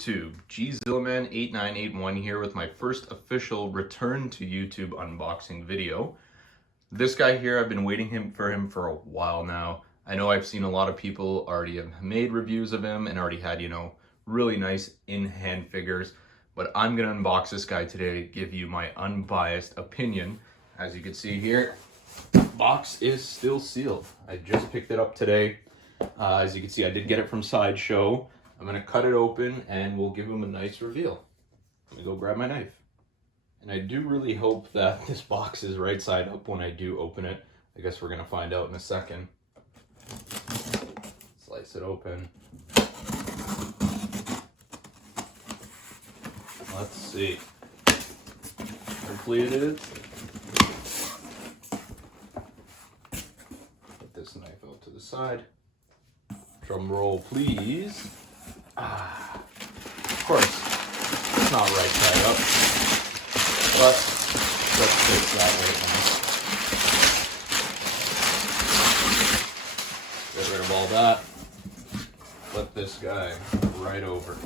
YouTube? GZillaman8981 here with my first official return to YouTube unboxing video. This guy here, I've been waiting for him for a while now. I know I've seen a lot of people already have made reviews of him and already had, really nice in-hand figures. But I'm gonna unbox this guy today, give you my unbiased opinion. As you can see here, the box is still sealed. I just picked it up today. As you can see, I did get it from Sideshow. I'm gonna cut it open and we'll give him a nice reveal. Let me go grab my knife. And I do really hope that this box is right side up when I do open it. I guess we're gonna find out in a second. Slice it open. Let's see. Hopefully it is. Put this knife out to the side. Drum roll, please. Of course, it's not right side up, but let's fix that right now. Get rid of all that. Flip this guy right over.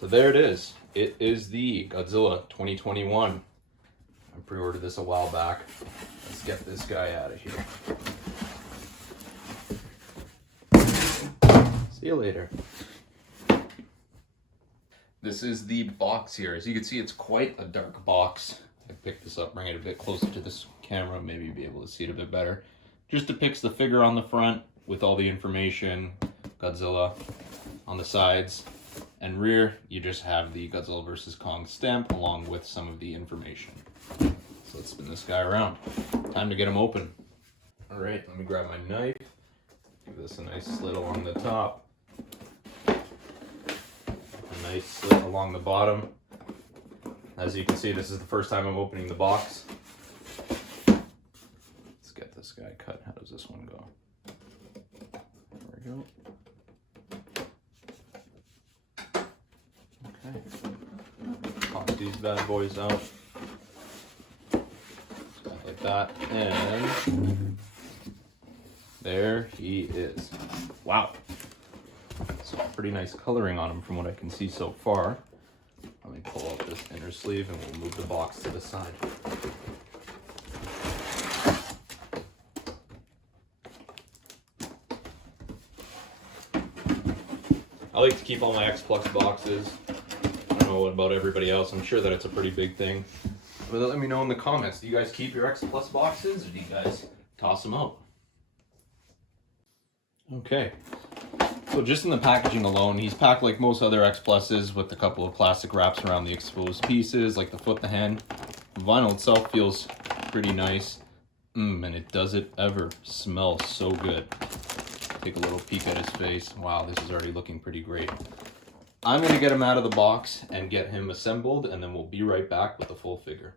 So there it is. It is the Godzilla 2021. I pre-ordered this a while back. Let's get this guy out of here. See you later. This is the box here. As you can see, it's quite a dark box. I picked this up, bring it a bit closer to this camera, maybe be able to see it a bit better. Just depicts the figure on the front with all the information, Godzilla on the sides, and rear, you just have the Godzilla vs Kong stamp along with some of the information. So let's spin this guy around. Time to get him open. All right, let me grab my knife. Give this a nice slit along the top. A nice slit along the bottom. As you can see, this is the first time I'm opening the box. Let's get this guy cut. How does this one go? There we go. Okay. Pop these bad boys out. Like that. And there he is. Wow. So pretty nice coloring on him from what I can see so far. Let me pull out this inner sleeve and we'll move the box to the side. I like to keep all my X Plus boxes. I don't know about everybody else. I'm sure that it's a pretty big thing. But let me know in the comments. Do you guys keep your X Plus boxes or do you guys toss them out? Okay. So just in the packaging alone, he's packed like most other X Pluses with a couple of plastic wraps around the exposed pieces, like the foot, the hand. The vinyl itself feels pretty nice. And it does it ever smell so good. Take a little peek at his face. Wow, this is already looking pretty great. I'm gonna get him out of the box and get him assembled, and then we'll be right back with the full figure.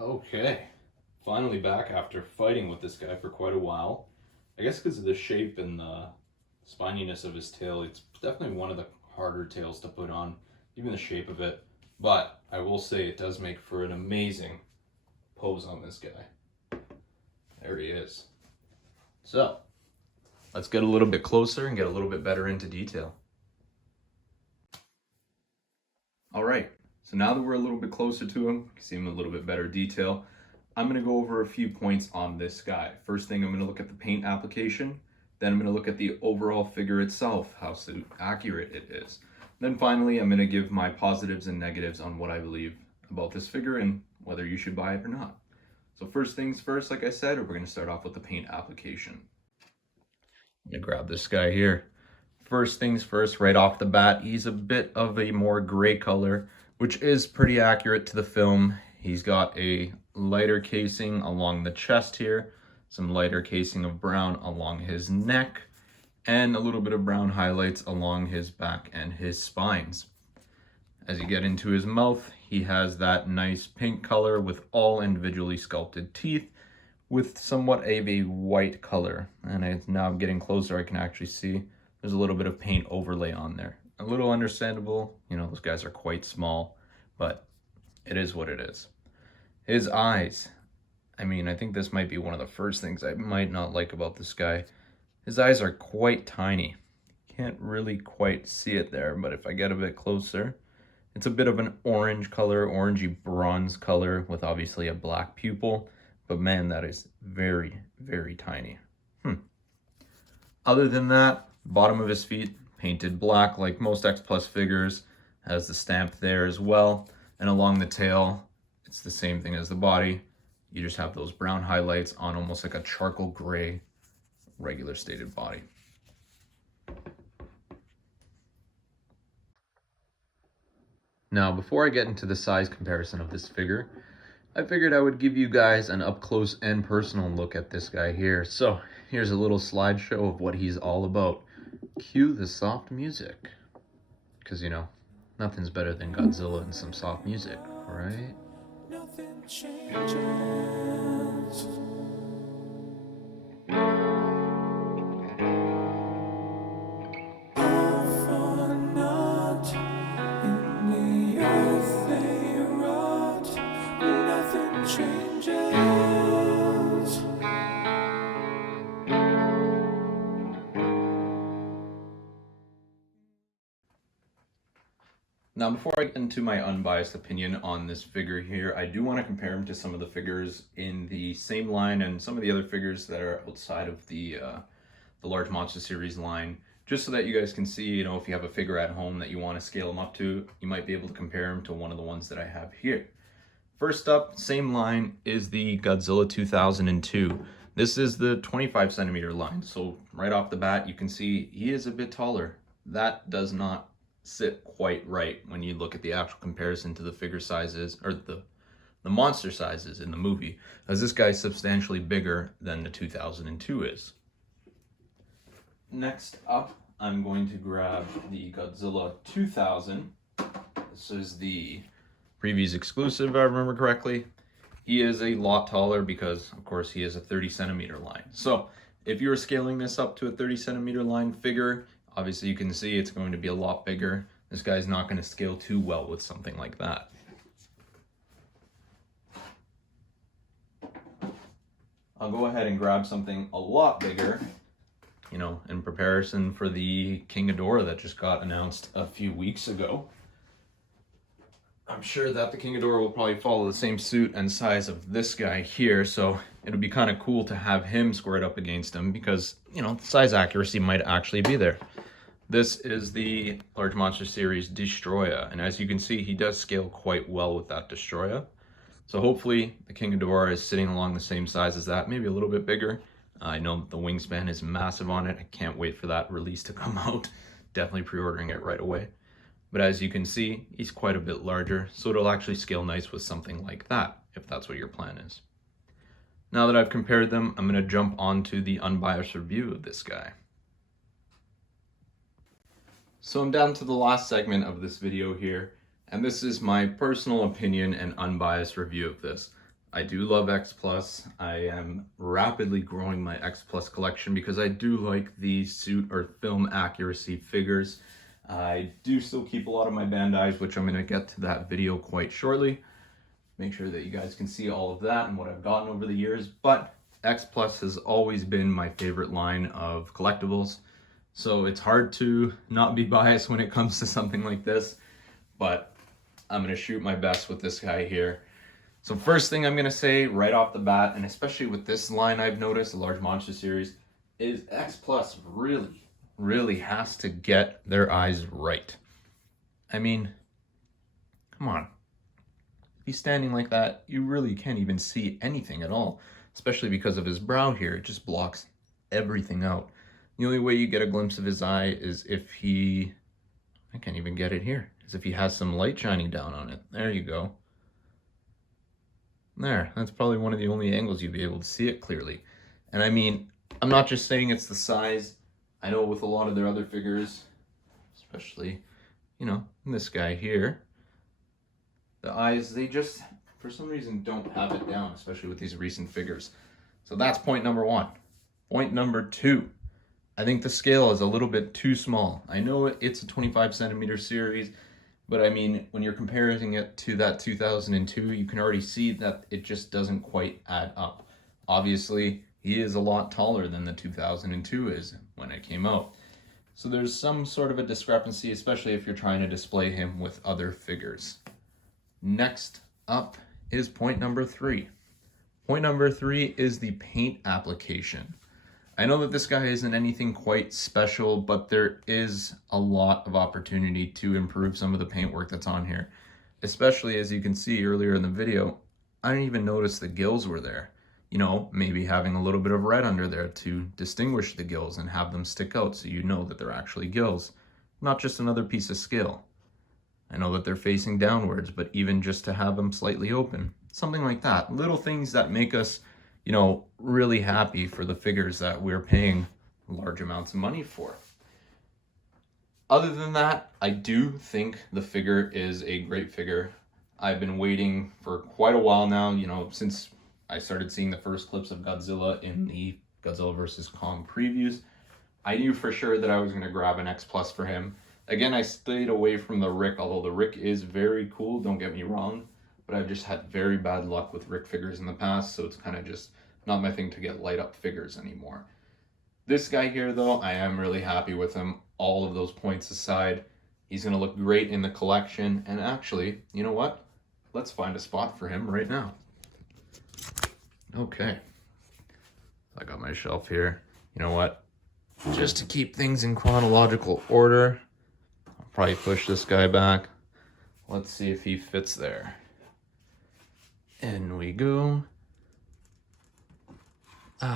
Okay, finally back after fighting with this guy for quite a while. I guess because of the shape and the spininess of his tail, it's definitely one of the harder tails to put on, even the shape of it. But I will say it does make for an amazing pose on this guy. There he is. So, let's get a little bit closer and get a little bit better into detail. All right, so now that we're a little bit closer to him, you can see him in a little bit better detail. I'm going to go over a few points on this guy. First thing, I'm going to look at the paint application. Then I'm going to look at the overall figure itself, how accurate it is. Then finally, I'm going to give my positives and negatives on what I believe about this figure and whether you should buy it or not. So first things first, like I said, we're going to start off with the paint application. I'm going to grab this guy here. First things first, right off the bat, he's a bit of a more gray color, which is pretty accurate to the film. He's got a lighter casing along the chest here, some lighter casing of brown along his neck, and a little bit of brown highlights along his back and his spines. As you get into his mouth, he has that nice pink color with all individually sculpted teeth with somewhat of a white color. And now I'm getting closer, I can actually see there's a little bit of paint overlay on there. A little understandable, those guys are quite small, but it is what it is. His eyes, I mean, I think this might be one of the first things I might not like about this guy. His eyes are quite tiny. Can't really quite see it there, but if I get a bit closer, it's a bit of an orange color, orangey bronze color with obviously a black pupil, but man, that is very, very tiny. Other than that, bottom of his feet painted black like most X Plus figures, has the stamp there as well, and along the tail, it's the same thing as the body. You just have those brown highlights on almost like a charcoal gray regular stated body. Now, before I get into the size comparison of this figure, I figured I would give you guys an up close and personal look at this guy here. So here's a little slideshow of what he's all about. Cue the soft music. Because, you know, nothing's better than Godzilla and some soft music, right? Nothing changes. Now, before I get into my unbiased opinion on this figure here, I do want to compare him to some of the figures in the same line and some of the other figures that are outside of the large monster series line, just so that you guys can see, you know, if you have a figure at home that you want to scale him up to, you might be able to compare him to one of the ones that I have here. First up, same line, is the Godzilla 2002. This is the 25 centimeter line, so right off the bat you can see he is a bit taller. That does not sit quite right when you look at the actual comparison to the figure sizes, or the monster sizes in the movie, as this guy's substantially bigger than the 2002 is. Next up, I'm going to grab the Godzilla 2000. This is the previews exclusive, if I remember correctly. He is a lot taller because, of course, he is a 30 centimeter line. So if you're scaling this up to a 30 centimeter line figure, obviously you can see it's going to be a lot bigger. This guy's not going to scale too well with something like that. I'll go ahead and grab something a lot bigger, you know, in comparison for the King Ghidorah that just got announced a few weeks ago. I'm sure that the King Ghidorah will probably follow the same suit and size of this guy here, so it'll be kind of cool to have him squared up against him because, you know, the size accuracy might actually be there. This is the Large Monster Series Destroyer, and as you can see, he does scale quite well with that Destroyer. So hopefully the King Ghidorah is sitting along the same size as that, maybe a little bit bigger. I know the wingspan is massive on it. I can't wait for that release to come out. Definitely pre-ordering it right away. But as you can see, he's quite a bit larger, so it'll actually scale nice with something like that, if that's what your plan is. Now that I've compared them, I'm going to jump onto the unbiased review of this guy. So I'm down to the last segment of this video here, and this is my personal opinion and unbiased review of this. I do love X Plus. I am rapidly growing my X Plus collection because I do like the suit or film accuracy figures. I do still keep a lot of my Bandais, which I'm going to get to that video quite shortly. Make sure that you guys can see all of that and what I've gotten over the years. But X Plus has always been my favorite line of collectibles. So it's hard to not be biased when it comes to something like this. But I'm going to shoot my best with this guy here. So first thing I'm going to say right off the bat, and especially with this line I've noticed, the Large Monster Series, is X Plus really has to get their eyes right. I mean, come on. If he's standing like that, you really can't even see anything at all, especially because of his brow here. It just blocks everything out. The only way you get a glimpse of his eye is if he, I can't even get it here, is if he has some light shining down on it. There you go. There, that's probably one of the only angles you'd be able to see it clearly. And I mean, I'm not just saying it's the size. I know with a lot of their other figures, especially, you know, this guy here, the eyes, they just, for some reason, don't have it down, especially with these recent figures. So that's point number one. Point number two, I think the scale is a little bit too small. I know it's a 25 centimeter series, but I mean, when you're comparing it to that 2002, you can already see that it just doesn't quite add up. Obviously, he is a lot taller than the 2002 is when it came out. So there's some sort of a discrepancy, especially if you're trying to display him with other figures. Next up is point number 3. Point number 3 is the paint application. I know that this guy isn't anything quite special, but there is a lot of opportunity to improve some of the paintwork that's on here. Especially as you can see earlier in the video, I didn't even notice the gills were there. You know, maybe having a little bit of red under there to distinguish the gills and have them stick out so you know that they're actually gills, not just another piece of scale. I know that they're facing downwards, but even just to have them slightly open, something like that. Little things that make us, you know, really happy for the figures that we're paying large amounts of money for. Other than that, I do think the figure is a great figure. I've been waiting for quite a while now, you know, since I started seeing the first clips of Godzilla in the Godzilla vs Kong previews. I knew for sure that I was going to grab an X Plus for him. Again, I stayed away from the Rick, although the Rick is very cool, don't get me wrong, but I've just had very bad luck with Rick figures in the past, so it's kind of just not my thing to get light up figures anymore. This guy here, though, I am really happy with him. All of those points aside, he's going to look great in the collection, and actually, you know what? Let's find a spot for him right now. Okay, I got my shelf here. You know what? Just to keep things in chronological order, I'll probably push this guy back. Let's see if he fits there. In we go. He's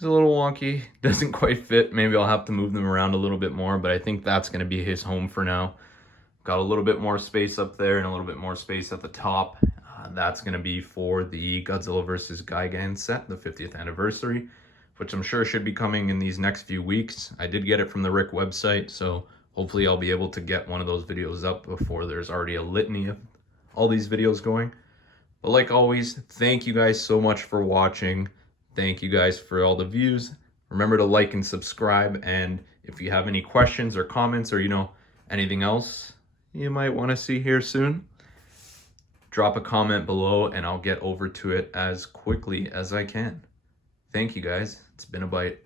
a little wonky, doesn't quite fit. Maybe I'll have to move them around a little bit more, but I think that's going to be his home for now. Got a little bit more space up there and a little bit more space at the top. That's going to be for the Godzilla vs Gigan set, the 50th anniversary, which I'm sure should be coming in these next few weeks. I did get it from the Rick website, so hopefully I'll be able to get one of those videos up before there's already a litany of all these videos going. But like always, thank you guys so much for watching. Thank you guys for all the views. Remember to like and subscribe, and if you have any questions or comments or, you know, anything else you might want to see here soon, drop a comment below and I'll get over to it as quickly as I can. Thank you guys. It's been a bite.